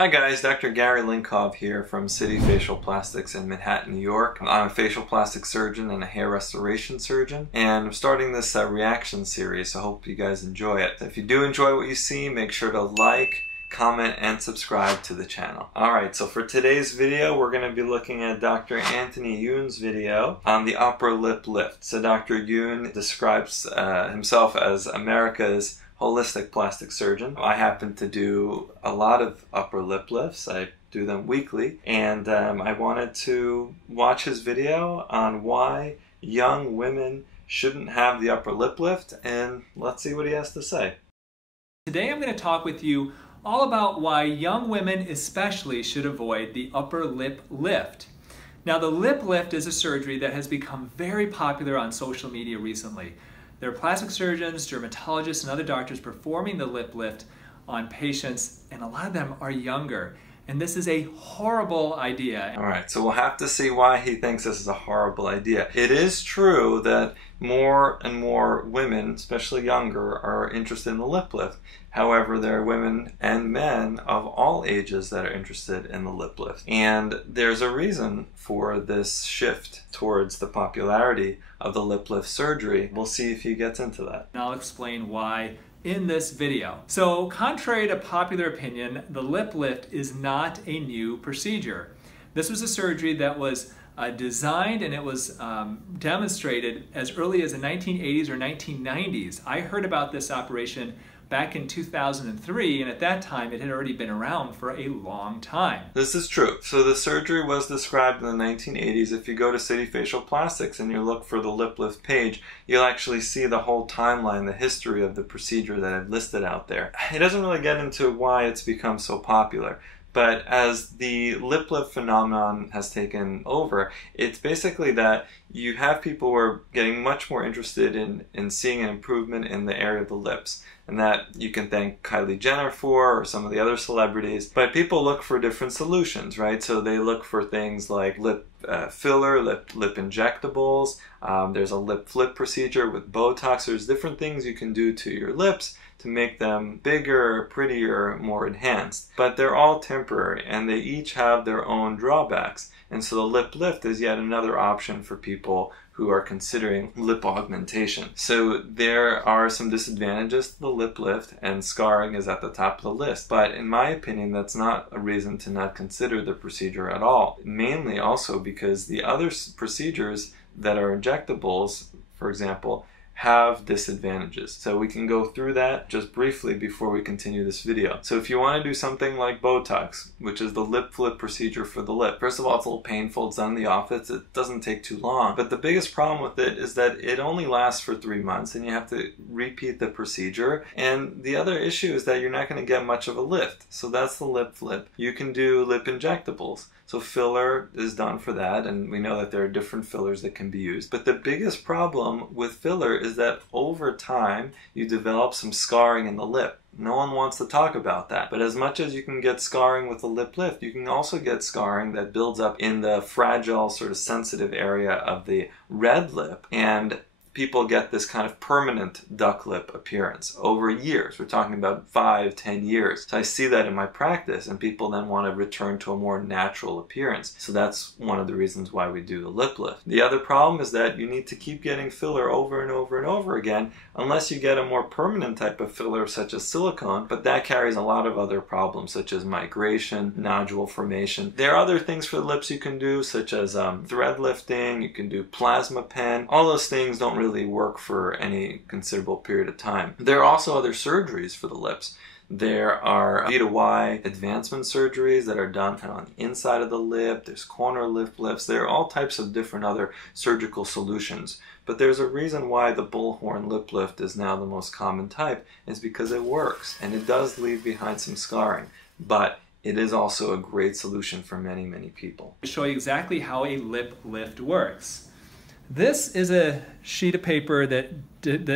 Hi guys, Dr. Linkov here from City Facial Plastics in Manhattan, New York. I'm a facial plastic surgeon and a hair restoration surgeon, and I'm starting this reaction series, so I hope you guys enjoy it. If you do enjoy what you see, make sure to like, comment, and subscribe to the channel. Alright, so for today's video, we're going to be looking at Dr. Anthony Youn's video on the upper lip lift. So Dr. Youn describes himself as America's holistic plastic surgeon. I happen to do a lot of upper lip lifts. I do them weekly, and I wanted to watch his video on why young women shouldn't have the upper lip lift, and let's see what he has to say. Today I'm going to talk with you all about why young women especially should avoid the upper lip lift. Now, the lip lift is a surgery that has become very popular on social media recently. There are plastic surgeons, dermatologists, and other doctors performing the lip lift on patients, and a lot of them are younger. And this is a horrible idea. Alright, so we'll have to see why he thinks this is a horrible idea. It is true that more and more women, especially younger, are interested in the lip lift. However, there are women and men of all ages that are interested in the lip lift. And there's a reason for this shift towards the popularity of the lip lift surgery. We'll see if he gets into that. And I'll explain why in this video. So, contrary to popular opinion, the lip lift is not a new procedure. This was a surgery that was designed and it was demonstrated as early as the 1980s or 1990s. I heard about this operation back in 2003, and at that time it had already been around for a long time. This is true. So the surgery was described in the 1980s. If you go to City Facial Plastics and you look for the lip lift page, you'll actually see the whole timeline, the history of the procedure that I've listed out there. It doesn't really get into why it's become so popular. But as the lip lift phenomenon has taken over, it's basically that you have people who are getting much more interested in seeing an improvement in the area of the lips. And that you can thank Kylie Jenner for, or some of the other celebrities. But people look for different solutions, right? So they look for things like lip filler, lip injectables. There's a lip flip procedure with Botox. There's different things you can do to your lips to make them bigger, prettier, more enhanced. But they're all temporary, and they each have their own drawbacks. And so the lip lift is yet another option for people who are considering lip augmentation. So there are some disadvantages to the lip lift, and scarring is at the top of the list. But in my opinion, that's not a reason to not consider the procedure at all. Mainly also because the other procedures that are injectables, for example, have disadvantages. So we can go through that just briefly before we continue this video. So if you want to do something like Botox, which is the lip flip procedure for the lip, first of all, it's a little painful. It's done in the office. It doesn't take too long. But the biggest problem with it is that it only lasts for 3 months and you have to repeat the procedure. And the other issue is that you're not going to get much of a lift. So that's the lip flip. You can do lip injectables. So filler is done for that, and we know that there are different fillers that can be used. But the biggest problem with filler is that over time, you develop some scarring in the lip. No one wants to talk about that. But as much as you can get scarring with a lip lift, you can also get scarring that builds up in the fragile, sort of sensitive area of the red lip, and people get this kind of permanent duck lip appearance over years. We're talking about 5-10 years. So I see that in my practice, and people then want to return to a more natural appearance. So that's one of the reasons why we do the lip lift. The other problem is that you need to keep getting filler over and over and over again, unless you get a more permanent type of filler such as silicone, but that carries a lot of other problems such as migration, nodule formation. There are other things for the lips you can do, such as thread lifting, you can do plasma pen. All those things don't really work for any considerable period of time. There are also other surgeries for the lips. There are V to Y advancement surgeries that are done kind of on the inside of the lip. There's corner lip lifts. There are all types of different other surgical solutions. But there's a reason why the bullhorn lip lift is now the most common type. It's because it works, and it does leave behind some scarring. But it is also a great solution for many, many people. To show you exactly how a lip lift works. This is a sheet of paper that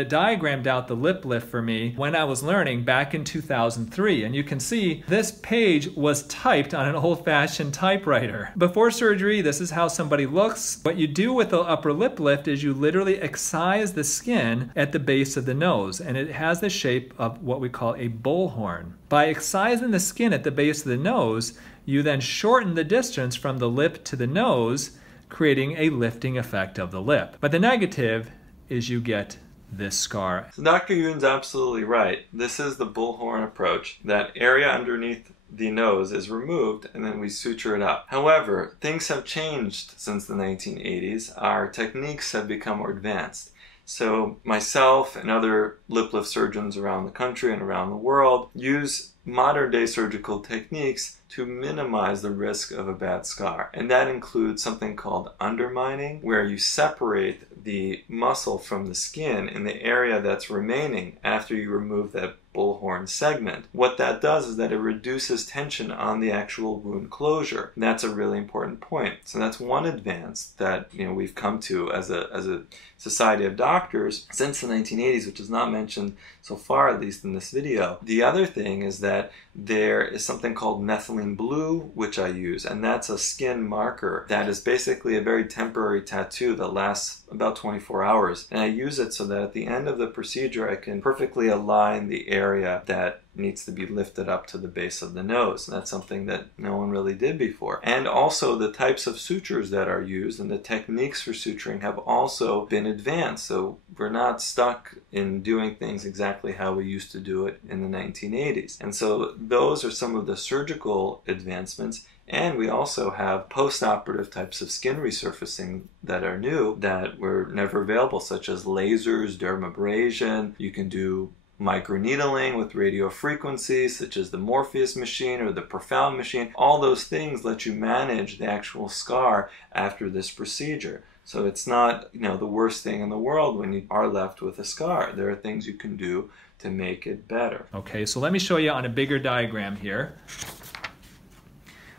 diagrammed out the lip lift for me when I was learning back in 2003. And you can see this page was typed on an old-fashioned typewriter. Before surgery, this is how somebody looks. What you do with the upper lip lift is you literally excise the skin at the base of the nose, and it has the shape of what we call a bullhorn. By excising the skin at the base of the nose, you then shorten the distance from the lip to the nose, creating a lifting effect of the lip. But the negative is you get this scar. So Dr. Youn's absolutely right. This is the bullhorn approach. That area underneath the nose is removed and then we suture it up. However, things have changed since the 1980s. Our techniques have become more advanced. So myself and other lip lift surgeons around the country and around the world use modern day surgical techniques to minimize the risk of a bad scar. And that includes something called undermining, where you separate the muscle from the skin in the area that's remaining after you remove that bullhorn segment. What that does is that it reduces tension on the actual wound closure. And that's a really important point. So that's one advance that we've come to as a society of doctors since the 1980s, which is not mentioned so far, at least in this video. The other thing is that there is something called methylene blue, which I use, and that's a skin marker that is basically a very temporary tattoo that lasts about 24 hours. And I use it so that at the end of the procedure I can perfectly align the area that needs to be lifted up to the base of the nose. And that's something that no one really did before. And also the types of sutures that are used and the techniques for suturing have also been advanced. So we're not stuck in doing things exactly how we used to do it in the 1980s. And so those are some of the surgical advancements. And we also have post-operative types of skin resurfacing that are new that were never available, such as lasers, dermabrasion. You can do microneedling with radio frequencies, such as the Morpheus machine or the Profound machine. All those things let you manage the actual scar after this procedure. So it's not, the worst thing in the world when you are left with a scar. There are things you can do to make it better. Okay, so let me show you on a bigger diagram here.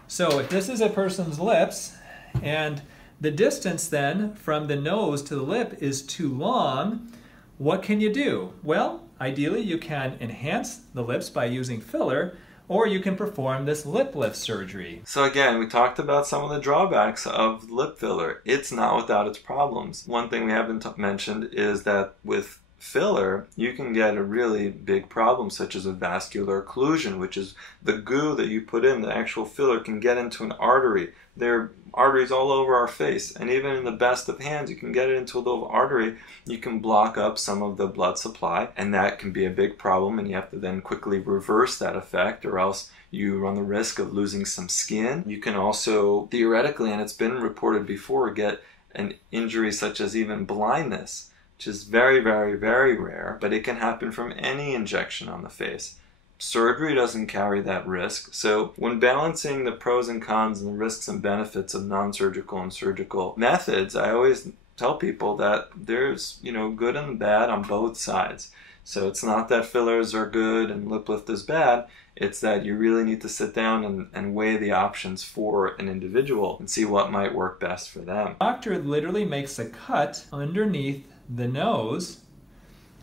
So if this is a person's lips, and the distance then from the nose to the lip is too long, what can you do? Well, ideally you can enhance the lips by using filler, or you can perform this lip lift surgery. So again, we talked about some of the drawbacks of lip filler. It's not without its problems. One thing we haven't mentioned is that with filler, you can get a really big problem such as a vascular occlusion, which is the goo that you put in, the actual filler can get into an artery. There are arteries all over our face, and even in the best of hands, you can get it into a little artery. You can block up some of the blood supply, and that can be a big problem, and you have to then quickly reverse that effect, or else you run the risk of losing some skin. You can also, theoretically, and it's been reported before, get an injury such as even blindness, which is very, very, very rare, but it can happen from any injection on the face. Surgery doesn't carry that risk. So when balancing the pros and cons and the risks and benefits of non-surgical and surgical methods, I always tell people that there's, good and bad on both sides. So it's not that fillers are good and lip lift is bad. It's that you really need to sit down and weigh the options for an individual and see what might work best for them. The doctor literally makes a cut underneath the nose,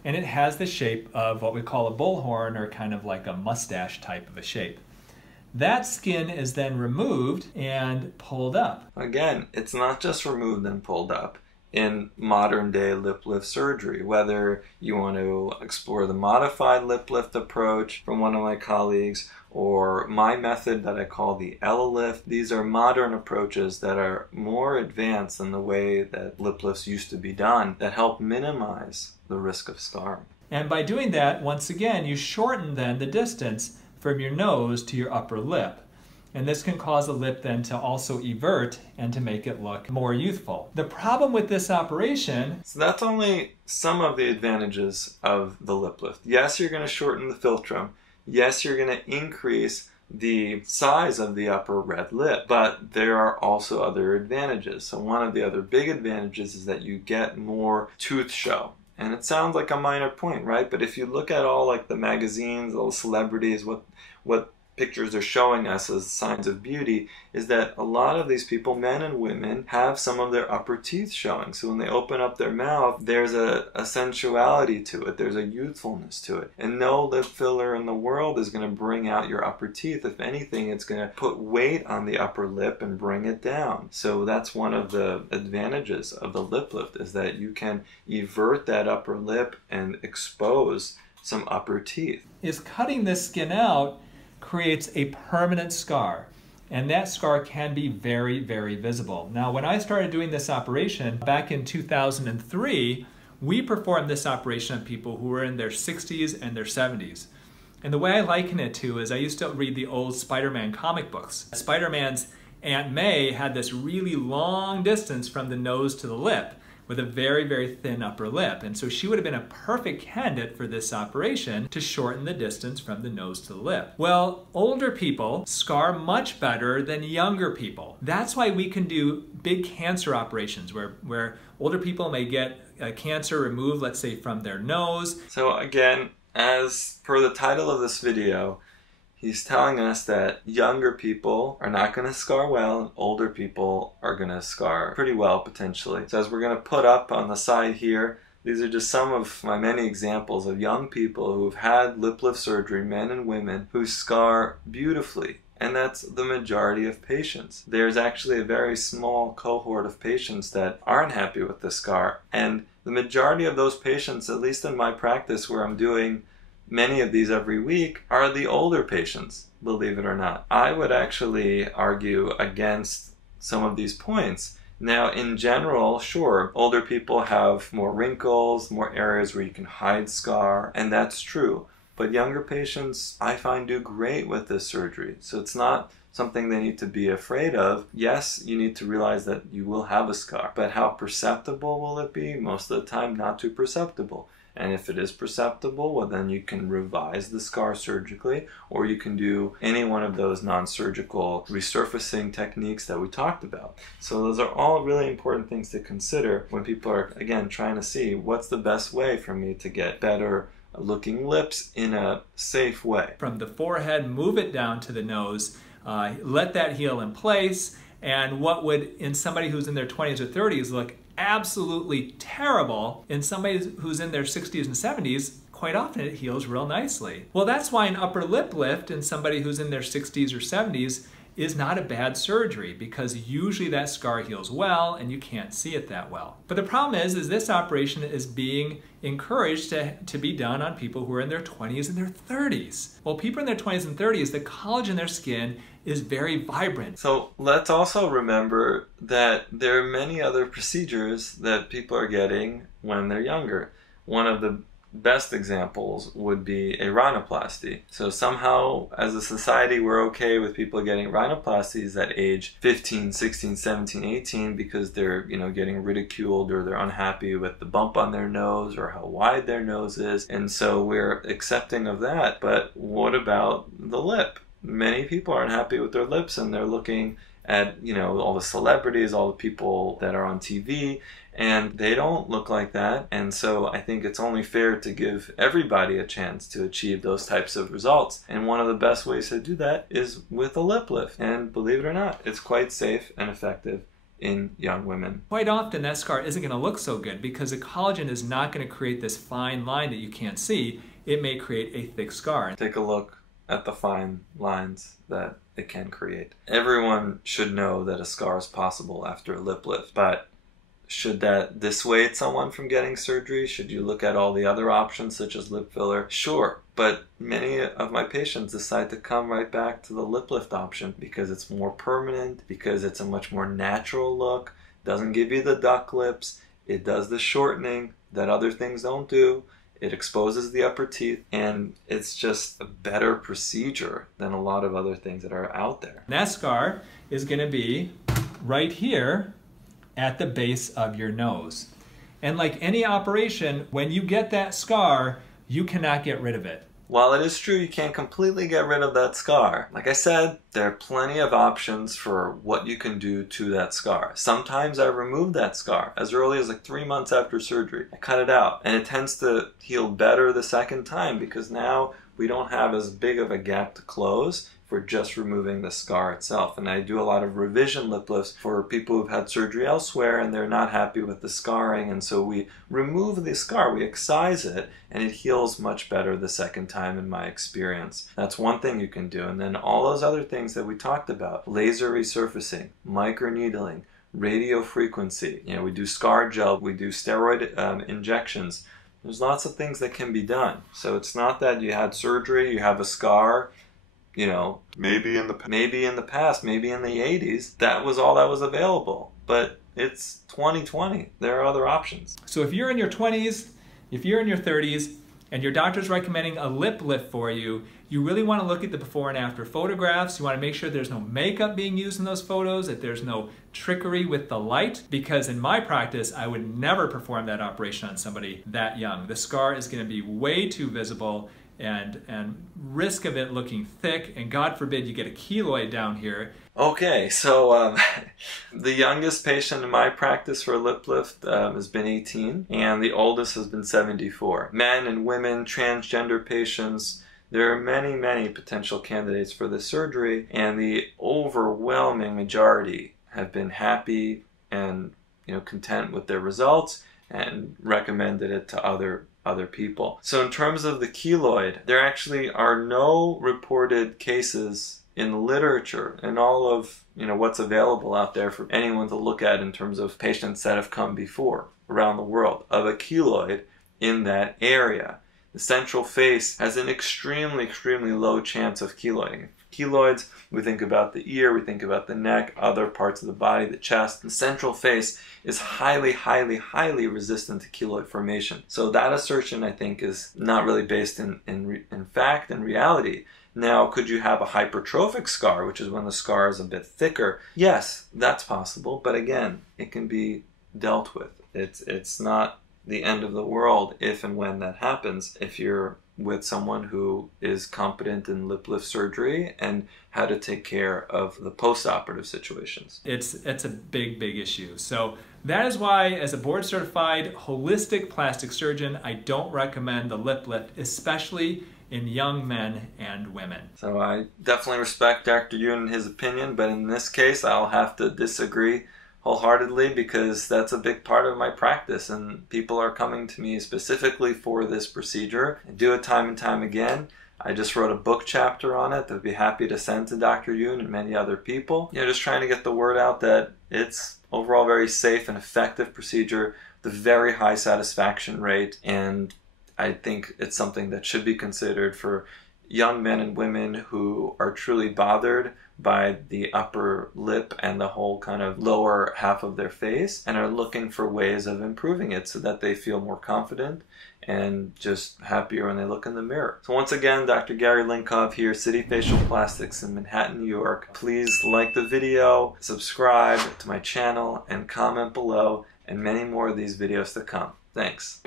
and it has the shape of what we call a bullhorn, or kind of like a mustache type of a shape. That skin is then removed and pulled up. Again, it's not just removed and pulled up. In modern day lip lift surgery, whether you want to explore the modified lip lift approach from one of my colleagues, or my method that I call the L-lift. These are modern approaches that are more advanced than the way that lip lifts used to be done, that help minimize the risk of scarring. And by doing that, once again, you shorten then the distance from your nose to your upper lip. And this can cause the lip then to also evert and to make it look more youthful. The problem with this operation... So that's only some of the advantages of the lip lift. Yes, you're going to shorten the philtrum. Yes, you're going to increase the size of the upper red lip, but there are also other advantages. So one of the other big advantages is that you get more tooth show. And it sounds like a minor point, right? But if you look at all like the magazines, all the celebrities, what pictures are showing us as signs of beauty is that a lot of these people, men and women, have some of their upper teeth showing. So when they open up their mouth, there's a sensuality to it. There's a youthfulness to it. And no lip filler in the world is going to bring out your upper teeth. If anything, it's going to put weight on the upper lip and bring it down. So that's one of the advantages of the lip lift, is that you can evert that upper lip and expose some upper teeth. Is cutting this skin out creates a permanent scar, and that scar can be very, very visible. Now, when I started doing this operation back in 2003, we performed this operation on people who were in their 60s and their 70s. And the way I liken it to is I used to read the old Spider-Man comic books. Spider-Man's Aunt May had this really long distance from the nose to the lip, with a very, very thin upper lip. And so she would have been a perfect candidate for this operation to shorten the distance from the nose to the lip. Well, older people scar much better than younger people. That's why we can do big cancer operations where older people may get cancer removed, let's say, from their nose. So again, as per the title of this video, he's telling us that younger people are not going to scar well, and older people are going to scar pretty well, potentially. So as we're going to put up on the side here, these are just some of my many examples of young people who have had lip lift surgery, men and women, who scar beautifully. And that's the majority of patients. There's actually a very small cohort of patients that aren't happy with the scar. And the majority of those patients, at least in my practice where I'm doing many of these every week, are the older patients, believe it or not. I would actually argue against some of these points. Now, in general, sure, older people have more wrinkles, more areas where you can hide scar, and that's true. But younger patients, I find, do great with this surgery. So it's not something they need to be afraid of. Yes, you need to realize that you will have a scar, but how perceptible will it be? Most of the time, not too perceptible. And if it is perceptible, well, then you can revise the scar surgically, or you can do any one of those non-surgical resurfacing techniques that we talked about. So those are all really important things to consider when people are, again, trying to see what's the best way for me to get better looking lips in a safe way. From the forehead, move it down to the nose, let that heal in place, and what would, in somebody who's in their 20s or 30s, look absolutely terrible, in somebody who's in their 60s and 70s, quite often it heals real nicely. Well, that's why an upper lip lift in somebody who's in their 60s or 70s is not a bad surgery, because usually that scar heals well and you can't see it that well. But the problem is this operation is being encouraged to be done on people who are in their 20s and their 30s. Well, people in their 20s and 30s, the collagen in their skin is very vibrant. So let's also remember that there are many other procedures that people are getting when they're younger. One of the best examples would be a rhinoplasty. So somehow, as a society, we're okay with people getting rhinoplasties at age 15, 16, 17, 18 because they're, getting ridiculed, or they're unhappy with the bump on their nose or how wide their nose is. And so we're accepting of that. But what about the lip? Many people aren't happy with their lips, and they're looking at, all the celebrities, all the people that are on TV, and they don't look like that. And so I think it's only fair to give everybody a chance to achieve those types of results. And one of the best ways to do that is with a lip lift. And believe it or not, it's quite safe and effective in young women. Quite often that scar isn't going to look so good because the collagen is not going to create this fine line that you can't see. It may create a thick scar. Take a look at the fine lines that it can create. Everyone should know that a scar is possible after a lip lift, but should that dissuade someone from getting surgery? Should you look at all the other options such as lip filler? Sure, but many of my patients decide to come right back to the lip lift option because it's more permanent, because it's a much more natural look, doesn't give you the duck lips, it does the shortening that other things don't do, it exposes the upper teeth, and it's just a better procedure than a lot of other things that are out there. That scar is going to be right here at the base of your nose. And like any operation, when you get that scar, you cannot get rid of it. While it is true you can't completely get rid of that scar, like I said, there are plenty of options for what you can do to that scar. Sometimes I remove that scar as early as like 3 months after surgery. I cut it out, and it tends to heal better the second time because now we don't have as big of a gap to close. If for just removing the scar itself. And I do a lot of revision lip lifts for people who've had surgery elsewhere and they're not happy with the scarring, and so we remove the scar, we excise it, and it heals much better the second time in my experience. That's one thing you can do. And then all those other things that we talked about, laser resurfacing, microneedling, radio frequency, we do scar gel, we do steroid injections. There's lots of things that can be done. So it's not that you had surgery, you have a scar, maybe in the past, maybe in the 80s, that was all that was available. But it's 2020. There are other options. So if you're in your 20s, if you're in your 30s, and your doctor's recommending a lip lift for you, you really want to look at the before and after photographs. You want to make sure there's no makeup being used in those photos, that there's no trickery with the light, because in my practice, I would never perform that operation on somebody that young. The scar is going to be way too visible, and risk of it looking thick, and God forbid you get a keloid down here. Okay, so the youngest patient in my practice for a lip lift has been 18, and the oldest has been 74. Men and women, transgender patients, there are many, many potential candidates for this surgery, and the overwhelming majority have been happy and content with their results and recommended it to other people. So in terms of the keloid, there actually are no reported cases in the literature and all of what's available out there for anyone to look at in terms of patients that have come before around the world of a keloid in that area. The central face has an extremely, extremely low chance of keloiding. Keloids, we think about the ear, we think about the neck, other parts of the body, the chest. The central face is highly, highly, highly resistant to keloid formation. So that assertion, I think, is not really based in fact and reality. Now, could you have a hypertrophic scar, which is when the scar is a bit thicker? Yes, that's possible, but again, it can be dealt with. It's not the end of the world if and when that happens, if you're with someone who is competent in lip lift surgery and how to take care of the post-operative situations. It's a big, big issue. So that is why, as a board-certified holistic plastic surgeon, I don't recommend the lip lift, especially in young men and women. So I definitely respect Dr. Youn and his opinion, but in this case I'll have to disagree wholeheartedly, because that's a big part of my practice and people are coming to me specifically for this procedure. I do it time and time again. I just wrote a book chapter on it that I'd be happy to send to Dr. Youn and many other people. Just trying to get the word out that it's overall very safe and effective procedure, the very high satisfaction rate, and I think it's something that should be considered for young men and women who are truly bothered by the upper lip and the whole kind of lower half of their face and are looking for ways of improving it so that they feel more confident and just happier when they look in the mirror. So once again, Dr. Gary Linkov here, City Facial Plastics in Manhattan, New York. Please like the video, subscribe to my channel, and comment below, and many more of these videos to come. Thanks.